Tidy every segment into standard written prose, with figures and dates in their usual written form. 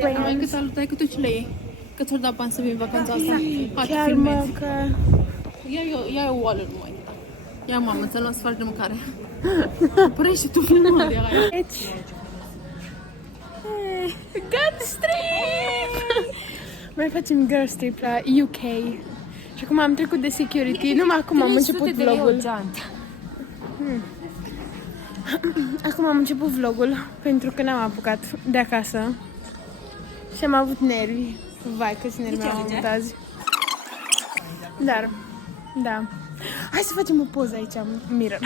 Mai cât alutai cu tu ce le iei? Că ți-or da bani să vii în vacanța asta. Chiar mă că... Ia o oală numai. Ia, mamă, ți-am luat sfar de mâncare. Oprește tu filmarea aia. Deci... Girls Trip! Mai facem Girls Trip la UK. Și acum am trecut de security, numai acum am început vlogul. Acum am început vlogul pentru că n-am apucat de acasă. Și am avut nervi. Vai, câți nervi am avut azi. Dar, da. Hai să facem o poză aici, Mirror.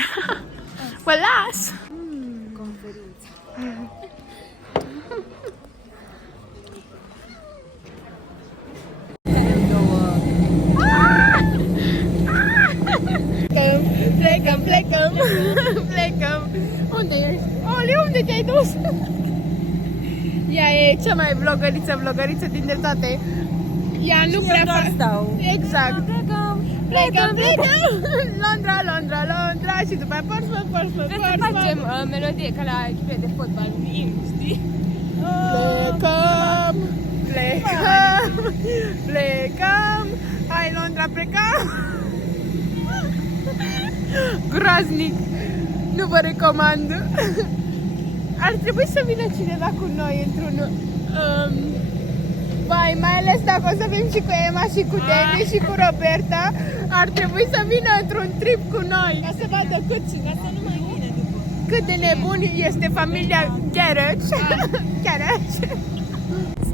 Mă las! Plecăm. Unde ești? Oli, unde te-ai dus? Ea e cea mai vlogăriță dintre toate. Ea nu prea stau. Exact. Plecăm. Londra și după aia Portsmouth. Trebuie să facem melodie ca la echipe de fotbal, știi? Plecăm. Hai Londra, plecăm. Groaznic. Nu vă recomand. Ar trebui să vină cineva cu noi într-un... Vai, mai ales dacă o să fim și cu Emma și cu Dani și cu Roberta, ar trebui să vină într-un trip cu noi. Ca să vadă cât de nebuni este familia Garage.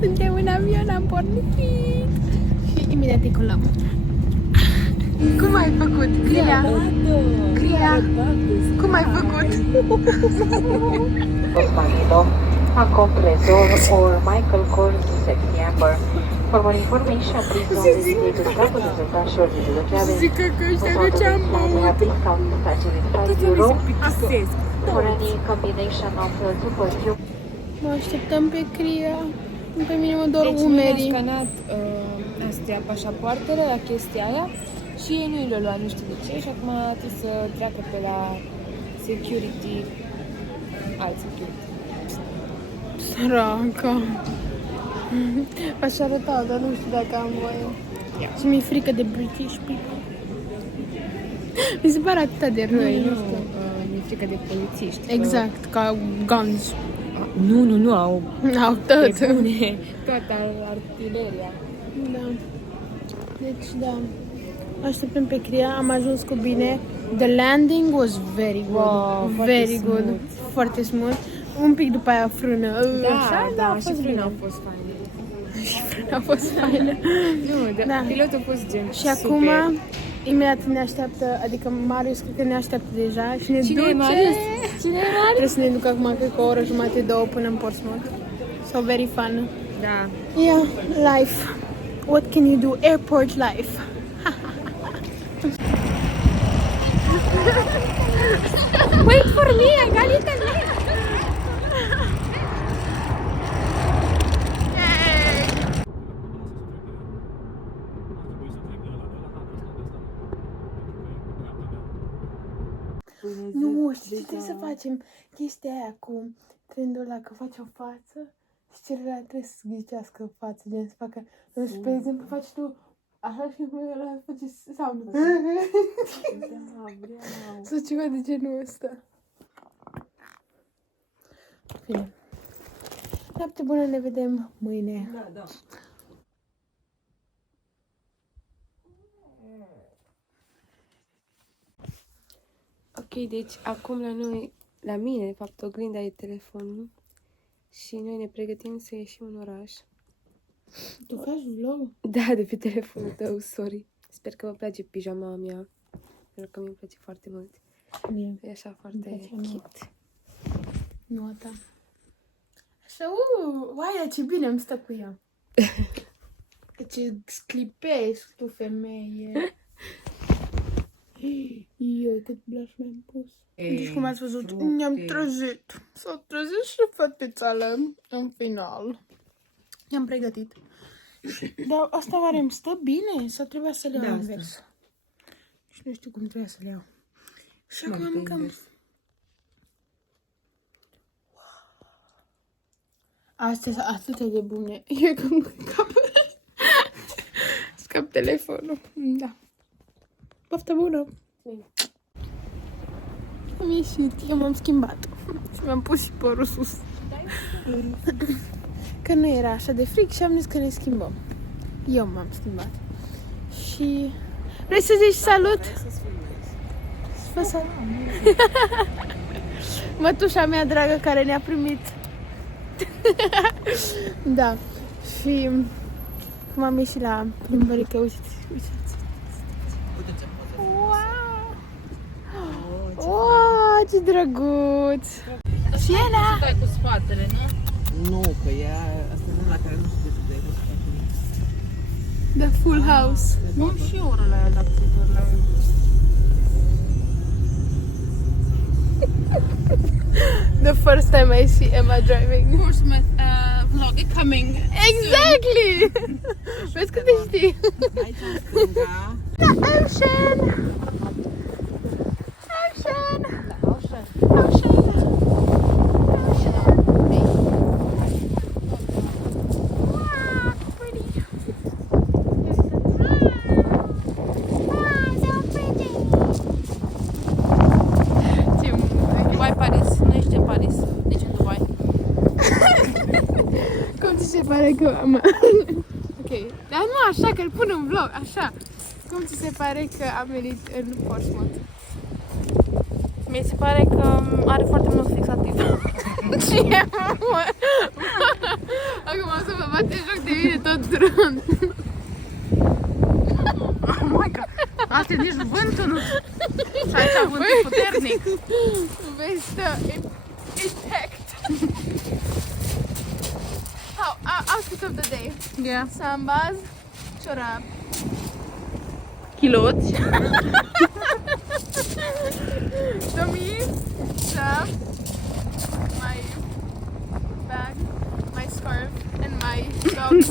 Suntem în avion, am pornit și imediat decolăm. Cum ai făcut, Cria? Cum ai făcut? A compressor or Michael Kors September. For more information, please don't hesitate to stop with the brochure with the cabin. Zică că ăștia nu ce-am We have discount starting with €5 for Astăzi. any combination of two perfume. Mă așteptăm pe Cria. Pe mine mă dor Deci umerii. mi-a scanat astea pașapoartele la chestia aia și ei nu le-au luat, nu știu de ce, și acum trebuie să treacă pe la security, alt security. Săraca. Aș arăta, dar nu știu dacă am voie. Și mi-e frică de British people. Mi se pare atât de răi, nu știu. Mi-e frică de polițiști. Exact, ca guns. Nu, au Au tot. pe bune, toată artileria. Da. Deci, da. Așteptăm pe Cria, am ajuns cu bine. The landing was very good. Wow, very foarte good. smooth. Foarte smooth. Un pic după aia frână. Da, a și fost frâna bine. au fost faine. A fost faină. Nu, Da. pilotul a fost gen Și acum, imediat ne așteaptă, adică Marius cred că ne așteaptă deja și ne Cine duce. e Marius? Cine e Marius? Trebuie să ne ducă acum, cred că o oră jumate, două până în Portsmouth. So very fun. Da. Yeah, life. What can you do? Airport life. Wait for me, I got it again. Nu, știi ce trebuie să facem? Chestia aia cu trendul ăla că faci o față și celălalt trebuie să ghicească față, gen să facă, nu știu, pe exemplu, faci tu așa și ăla face sound. Sau ceva de genul ăsta. Bine. Noapte bună, ne vedem mâine. Da. Ok, deci acum la mine, de fapt, oglinda e telefonul și noi ne pregătim să ieșim în oraș. Tu faci vlog? Da, de pe telefonul tău, sorry. Sper că vă place pijama mea, pentru că mi-e place foarte mult. Bine. E așa foarte cute. Nu a ta. Așa, uai, ce bine îmi stă cu ea. Ce sclipesc tu, femeie. Eu, cât blush mi-am pus. Deci cum ați văzut, ne-am trezit. S-a trezit și fetițele în final. Ne-am pregătit. Dar asta oare îmi stă bine? Sau trebuia să le iau invers? Și nu știu cum trebuia să le iau. Și acum am cam... Astea sunt atât de bune. Eu cum scap telefonul. Da. Poftă bună! Am ieșit, eu m-am schimbat și mi-am pus și părul sus. Că nu era așa de fric și am zis că ne schimbăm. Eu m-am schimbat. Și... Vrei să zici salut? Fă salut! Mătușa mea dragă care ne-a primit. Da. Și... Cum am ieșit la plimbărică, uite. Wow! Wow, ce drăguț! Siena! Stai cu spatele, nu? Nu, că ea, asta nu la care nu știu să dai cu spatele. The Full House. Nu și orele aia, dacă la The first time I see Emma driving. Portsmouth vlog e coming. Exactly! Vezi cât te știi? Aici în stânga. Ocean! Dubai, Paris. Nu ești în Paris, nici în Dubai. Cum ți se pare că am... Ok, dar nu așa, că îl pun în vlog, așa. Cum ți se pare că am venit în Portsmouth? Mi se pare că are foarte mult fixativ. Ce mă? Acum o să vă bate joc de mine tot drum. Oh my god. Asta e nici vântul, nu? Și aici vântul puternic. Vezi, impact. Outfit of the day. Yeah. Sambas, ciorap. Chiloți. Dummy, stuff, my bag, my scarf, and my dog's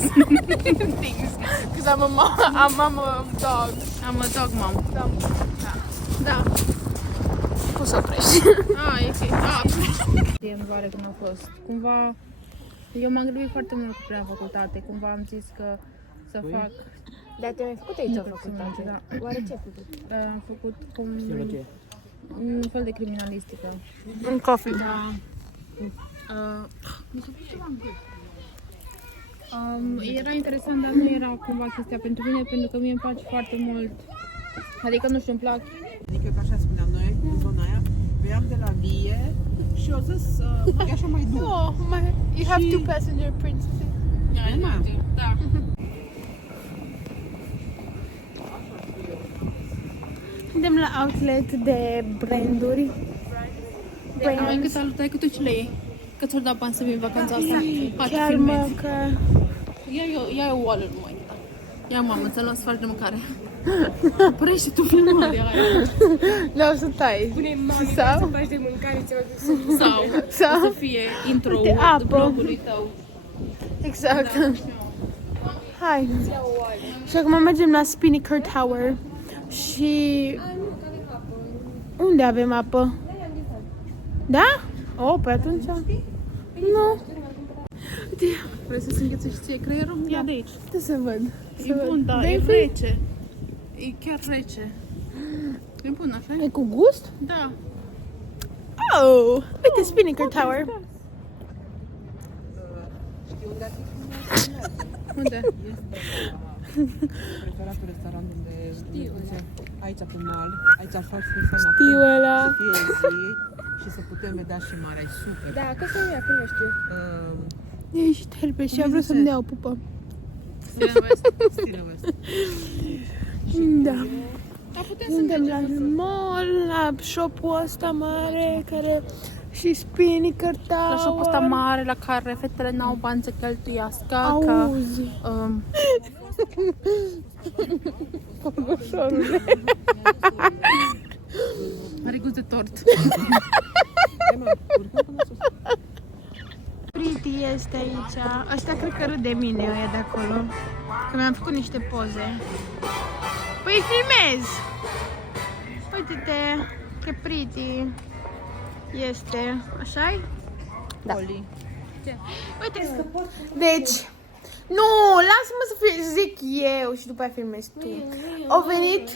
things. Because I'm a dog. Am a dog mom. Da. Poți să oprești. E ok. În vară când a fost. Cumva, eu m-am gândit foarte mult prea facultate. Cumva am zis că să fac... Dar te-ai mai făcut aici o facultate? Da. Oare ce ai făcut? Am făcut cum... Psihologie. Un fel de criminalistică. Un coffee. Da. Mi se pare ceva în gât. Era interesant, dar nu era cumva chestia pentru mine, pentru că mie îmi place foarte mult. Adică nu știu, îmi plac. Adică că așa spuneam noi, în zona aia, veneam de la Vie și o zis, mai așa mai dur. Oh, you have two passenger princesses. Da. Suntem la outlet de branduri. Mai cât salutai cu tu ce le iei? Că ți-or da bani să vii în vacanța asta? Hai, te Chiar mă filmezi. că... Ia o oală, nu mai uita. Ia mamă, ți-am luat sfert de mâncare. Oprește tu filmarea aia. Da, o să tai. Pune mami Sau? să faci de mâncare ceva. Sau să fie intro-ul Uite, apă. blogului tău. Exact. Hai. Și acum mergem la Spinnaker Tower. Și... Unde avem apă? Da? Oh, pe atunci... Nu. Uite, Vrei să-ți îngheți și ție creierul? Ia de aici. uite să văd. E bun, da, e rece. E chiar rece. E bun, așa? E cu gust? Da. Oh! Uite, Spinnaker Tower. Știi unde ar fi? Unde? Preferatul restaurant unde aici pe mal, aici ar fi fain Știu ăla. să fie zi și să putem vedea și marea, e super. Da, că să ia, că nu știu. E și terpe și a vrut să-mi dea o pupă. Stile West. Da. Suntem la mall, la shop-ul ăsta mare, care și Spinnaker Tower. La shop-ul ăsta mare la care fetele n-au bani să cheltuiască. Ca, Auzi. are gust de tort. Pretty este aici. Ăsta cred că râd de mine, ăia de acolo. Că mi-am făcut niște poze. Păi filmez! Uite-te, ce pretty este. Așa-i? Da. Oli. Uite, deci, nu, lasă-mă să zic eu și după aia filmezi tu. Au venit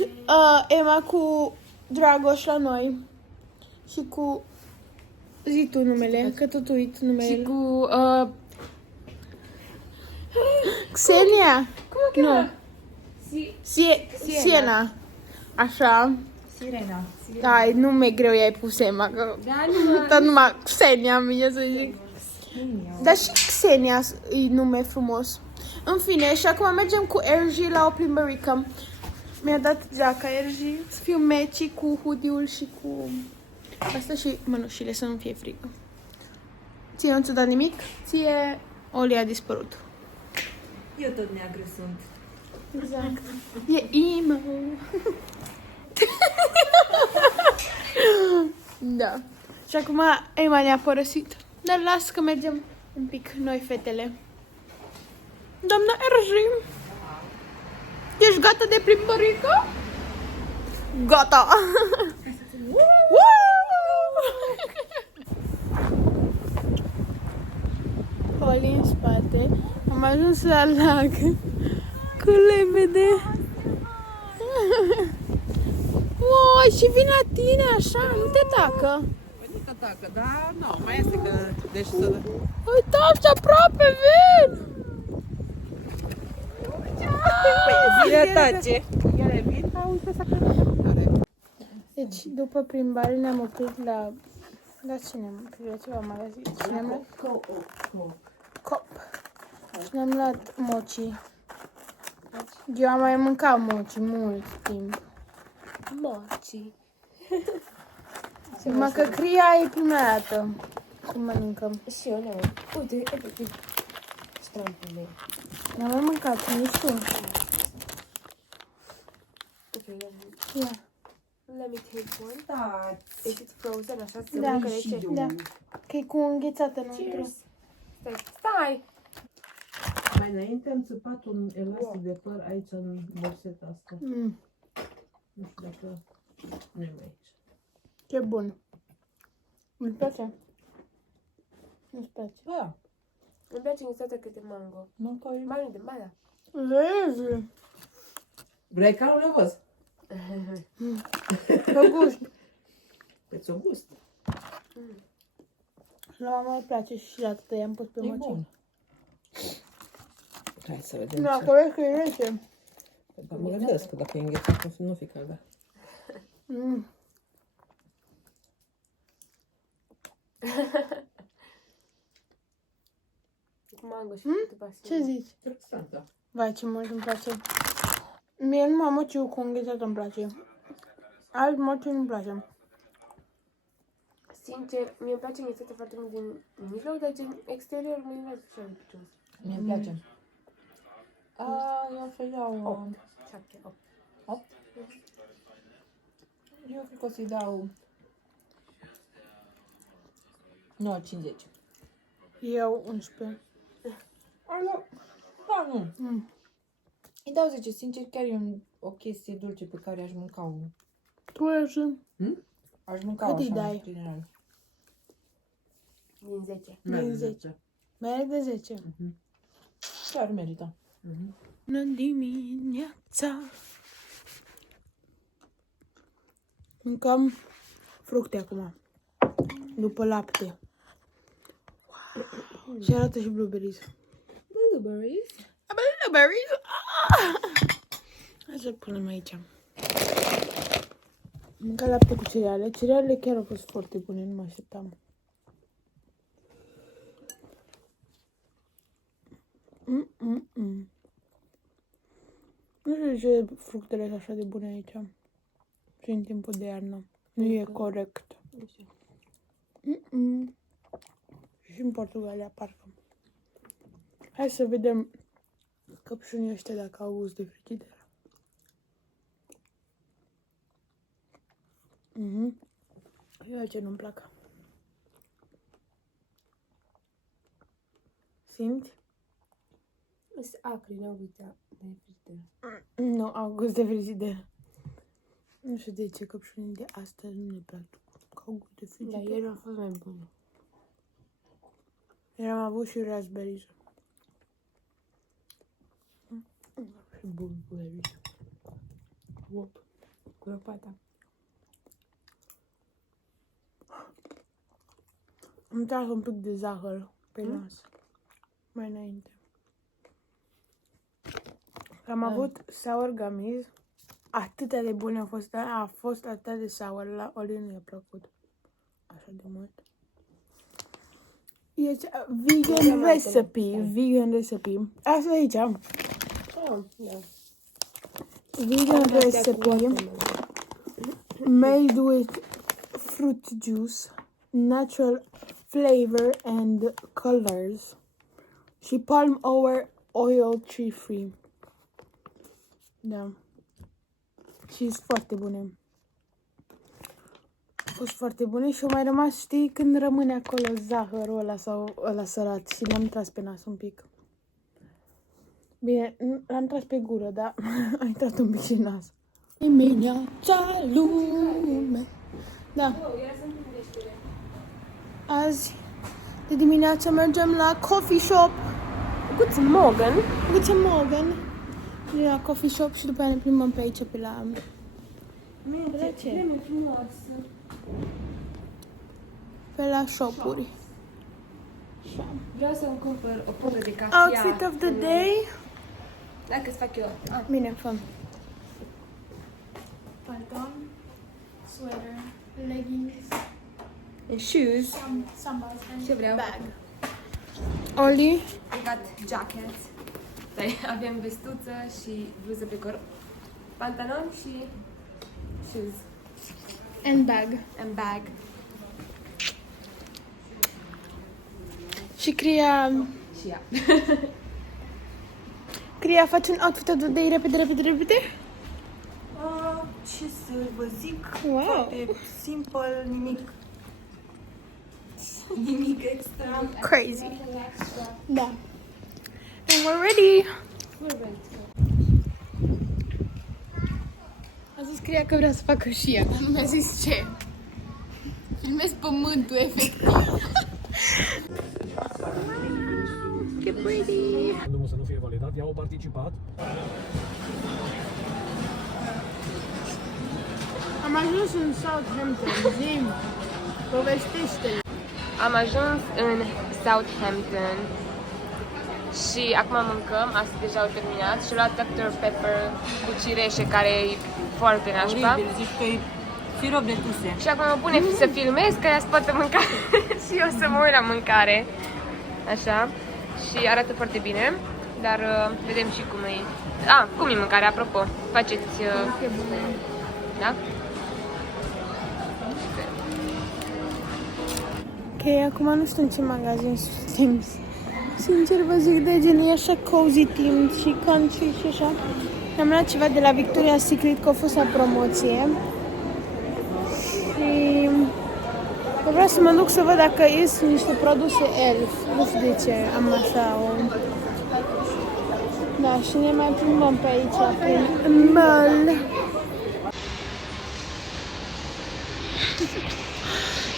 Emma cu Dragoș la noi și cu... Zi tu numele, că tot uit numele. Și cu... Xenia. Cum o cheamă? Nu. Siena. Așa. Sirena. Da, e nume greu i-ai pus Emma, că... Da, nu. Dar numai Xenia îmi vine să zic. Dar și Xenia e nume frumos. În fine, și acum mergem cu Ergi la o plimbărică. Mi-a dat geaca Ergi să fiu meci cu hoodie-ul și cu asta și mănușile, să nu fie frică. Ție nu ți-a dat nimic? Ție Oli a dispărut. Eu tot neagru sunt. Exact. E emo. Da. Și acum Emma ne-a părăsit. Dar las că mergem un pic noi fetele. Doamna Erji, ești gata de plimbărică? Gata! Oli în spate. Am ajuns la lac cu lebede. Oi, și vin la tine așa, nu te tacă. Nu te atacă, da? Nu, mai este că... Deci să... Uitați, aproape vin! Bine tace. Ele vin, dar uite să cădă. Deci, după plimbare ne-am oprit la... La cine? La ceva magazin. Și ne-am luat... Cop. Și ne-am luat mochi. Eu am mai mâncat mochi mult timp. Moci. Numai că cria e prima dată când mănâncăm. Și eu nu. Uite, efectiv. Strampul meu. N-am mai mâncat, nici tu. Ok, Ia. let me take one. Da. Is it frozen? Așa se Da, mănâncă rece. da. Că e cu înghețată înăuntru. Cheers. Stai. Mai înainte am țăpat un elastic de păr aici în borseta asta. Mm, Nu știu dacă nu e mai aici. ce bun. Îmi place? Nu-ți place? Da, Îmi place înghețată câte mango. nu că e... Mai de mai da. Vezi? Vrei ca nu le văz? Că gust. Îți o gust. La mama îi place și la tăi am pus pe E mochi. bun. Hai să vedem Da, ce... că vezi că e rece. Dar mă gândesc că dacă e înghețat, nu fi caldă. Mm. Cu mango și câte pasile. Ce zici? Interesant, da. Vai, ce mult îmi place. Mie numai mociul cu înghețat îmi place. Alt mociul nu-mi place. Sincer, mie îmi place înghețată foarte mult din mijloc, dar din exterior mă invers și în picios. Mie îmi place. Eu o să iau... 7, 8. 8? Eu cred că o să-i dau... 9,50. Eu 11. Da, nu. Mm. Îi dau 10, sincer, chiar e o chestie dulce pe care aș mânca-o. Tu ești... Aș mânca-o Cât îi așa, dai? în general. Din 10. Din 10. Mai de 10. Chiar merită. Bună dimineața! Mâncăm fructe acum. După lapte. Wow. Și arată și blueberries. Blueberries? Blueberries! Ah! Hai să punem aici. Mâncăm lapte cu cereale. Cerealele chiar au fost foarte bune, nu mă așteptam. Nu știu de ce fructele sunt așa de bune aici. Și în timpul de iarnă. Nu e corect. Și în Portugalia, parcă. Hai să vedem căpșunii ăștia dacă au gust de frigideră. Eu ce nu-mi plac. Simți? Sunt acri, n-au uitat de frigideră. Nu, au gust de frigideră. Nu știu de ce căpșunii de astăzi nu ne plac. Că au gust de Dar frigideră. ieri au fost mai bune. Iar am avut și raspberries. Și blueberries. Wop. Cu lopata. Am tras un pic de zahăr pe nas. Mai înainte. Am avut sour gummies. Atât de bune au fost. A fost atât de sour. La Oli nu i-a plăcut. Așa de mult. Este vegan recipe. Vegan recipe. Asta aici. Vegan recipe. Made with fruit juice, natural flavor and colors. Și palm oil tree free. Da. Și sunt foarte bune. Au fost foarte bune și au mai rămas, știi, când rămâne acolo zahărul ăla sau ăla sărat și l-am tras pe nas un pic. Bine, l-am tras pe gură, dar a intrat un pic și în nas. Dimineața lume. Da. Azi, de dimineață mergem la coffee shop. Guten Morgen. Guten Morgen. Mergem la coffee shop și după aia ne plimbăm pe aici, pe la... Merge, vreme frumoasă. Pe la shop-uri. Vreau să-mi cumpăr o pungă de cafea. Outfit of the day. Dacă îți fac eu. Bine, fă. Pantalon, sweater, leggings, Shoes. sambas Ce vreau? bag. Oli, I got jackets. Dai, avem vestuță și bluză pe corp. Pantalon și shoes. and bag. And bag. Și Cria... Și ea. Cria, faci un outfit of the day repede. Ce să vă zic? Wow. Foarte simple, nimic extra. Crazy. Da. And we're ready. A zis Cria că vrea să facă și ea, dar nu mi-a zis ce. Filmez pământul, efectiv. Ce pretty. Rândul să nu fie validat, i-au participat. Am ajuns în Southampton, zi, povestește. Am ajuns în Southampton și acum mâncăm, astea deja au terminat și am luat Dr. Pepper cu cireșe care e foarte nașpa. Oribil, zici că e sirop de tuse. Și acum mă pune să filmez că ea se poate mânca și eu să mă uit la mâncare. Așa. Și arată foarte bine, dar vedem și cum e. Cum e mâncarea, apropo. Faceți... Da? Ok, acum nu știu în ce magazin suntem. Sincer vă zic, de gen, e așa cozy team și country și așa. Am luat ceva de la Victoria's Secret, că a fost la promoție. Și vreau să mă duc să văd dacă ies niște produse Elf. Nu știu de ce am așa o... Da, și ne mai plimbăm pe aici, prin mall.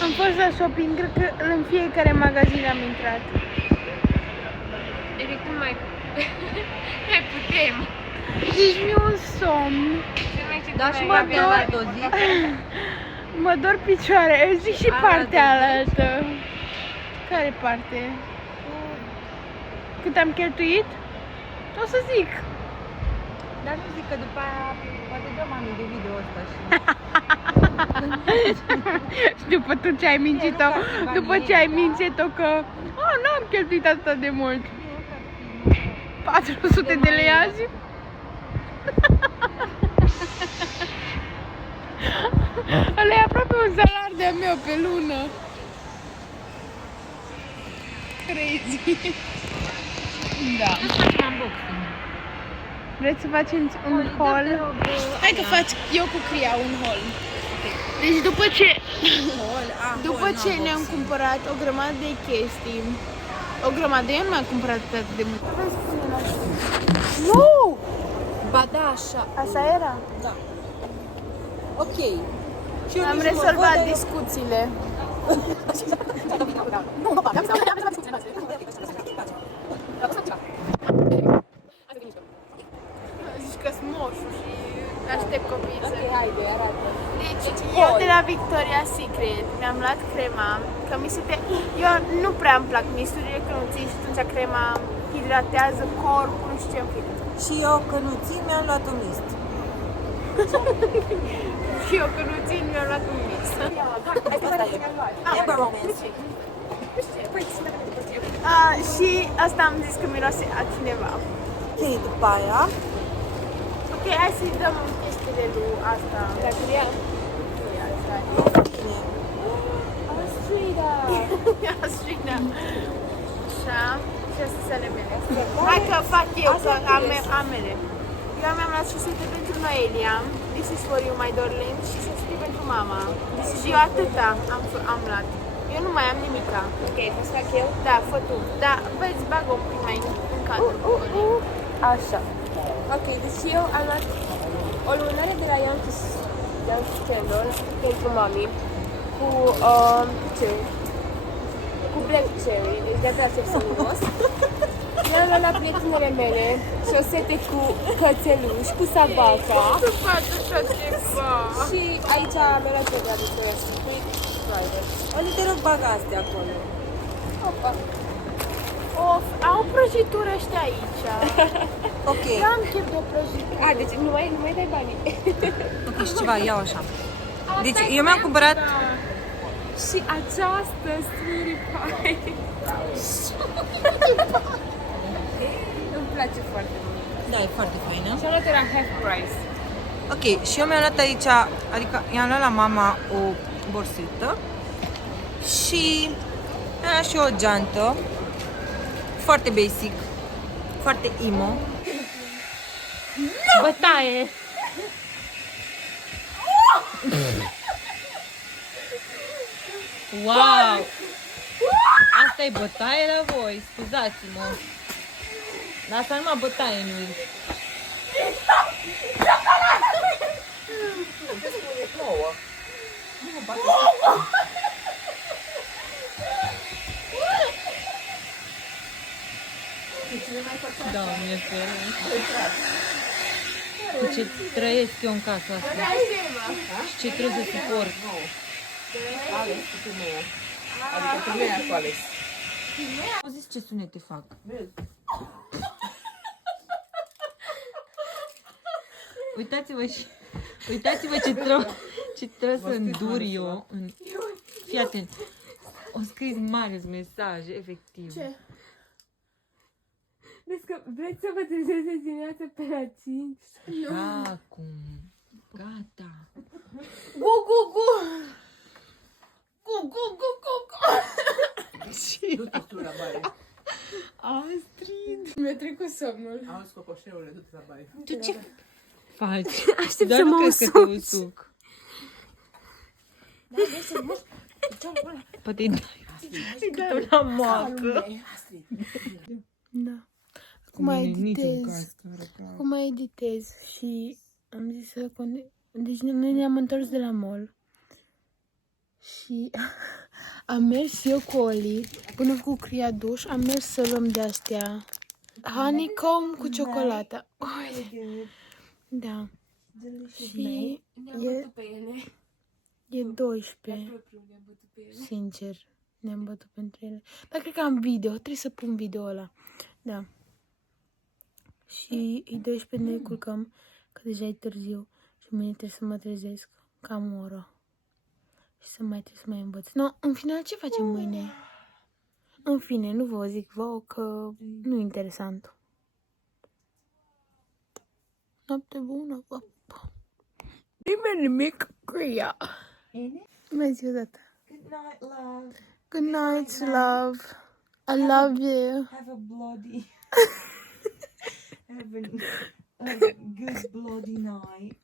Am fost la shopping, cred că în fiecare magazin am intrat. Eric, cum mai putem? Deci mi-e un somn. Da, și mă dor. Mă dor picioare. Zic și partea alaltă. Care parte? Cât am cheltuit? O să zic. Dar nu zic că după aia poate dă mami de video ăsta și... Și după tu ce ai mințit-o, după ce ai mințit-o că n-am cheltuit atât de mult. 400 de lei azi? Ăla e aproape un salar de-a meu pe lună. Crazy. Da. Vreți să facem un haul? Hai că faci eu cu Cria un haul. Deci după ce ne-am cumpărat o grămadă de chestii, o grămadă, eu nu mi-am cumpărat atât de mult. Nu! Ba da, așa. Asta era? Da. Ok. Și eu Am nici nu mă rezolvat văd, dar eu- discuțiile. copii. Ok, haide, arată. Deci, eu de la Victoria's Secret mi-am luat crema, că mi se eu nu prea îmi plac misturile când ții și atunci crema hidratează corpul, nu știu ce îmi fine. Și eu, că nu țin, mi-am luat un mist. Și eu când nu țin mi-am luat un mix. Și asta am zis că miroase a cineva. Ok, după aia, Ok, hai să-i dăm chestiile lui asta. Dacă ia. bine. Astrida! Astrida. Așa. Și astea sunt ale mele. Hai că fac eu, că am mele. Eu mi-am luat șusuite pentru Noelia. This is for you, my darling. Și șusuite pentru mama. Și eu atâta am luat. Eu nu mai am nimica. Ok, să fac eu? Da, fă tu. Da, vezi, bag-o un pic mai în cadru. Așa. Ok, deci eu am luat o lumânare de la Yankee Candle pentru mami cu ce? Cu Black Cherry, deci de-abia aștept să miros. I-am luat la prietenele mele șosete cu cățeluși, cu sabaca. Tu faci așa ceva. Și aici am luat de la Victoria's Secret Rider. Unde te rog, bag astea acolo. Opa! Of, au prăjitură ăștia aici. Ok. Eu am chef de o prăjitură. A, deci nu mai dai banii. Ok, și ceva, iau așa. Deci eu mi-am cumpărat... Și această sweetie pie. Îmi place foarte mult. Da, e foarte faină. Și am luat la half price. Ok, și eu mi-am luat aici, adică i-am luat la mama o borsuită și mi-am luat și o geantă, foarte basic, foarte emo. Bătaie! Wow! Asta e bătaie la voi, scuzați-mă. Dar asta numai bătaie nu e. Doamne, cu ce trăiesc eu în casa asta și ce trebuie să suport. Alex cu femeia. Adică femeia cu Alex. Auziți ce sunete fac? Uitați-vă ce trebuie să îndur eu. Fii atent. O scris mari mesaje, efectiv. Ce? Vezi că vreți să vă trezeți dimineața pe la 5? Acum. Gata. Gu, gu, gu. Gu, gu, gu, gu, gu. Du-te tu la baie. Astrid. Mi-a trecut somnul. Auzi, cocoșeule, du-te la baie. Tu ce faci? Aștept Doar să nu mă crezi că te usuci. usuc. Da, vrei să mă Poate îi dai la moacă. Da. Acum editez și am zis să deci noi ne-am întors de la mall și am mers eu cu Oli până cu criaduș, am mers să luăm de-astea honeycomb cu ciocolată. Da. Și e 12. Sincer, ne-am bătut pentru ele. Dar cred că am video, trebuie să pun video ăla. Da. Și e 12 ne culcăm, că deja e târziu și mâine trebuie să mă trezesc cam o oră. Și să mai trebuie să mai învăț. No, în final, ce facem mâine? În fine, nu vă zic vouă că nu e interesant. Noapte bună, vă pup. Nimeni nimic cu ea. Mai zi o dată. Good night, love. Good night, love. I love you. Have a bloody... Have a good bloody night.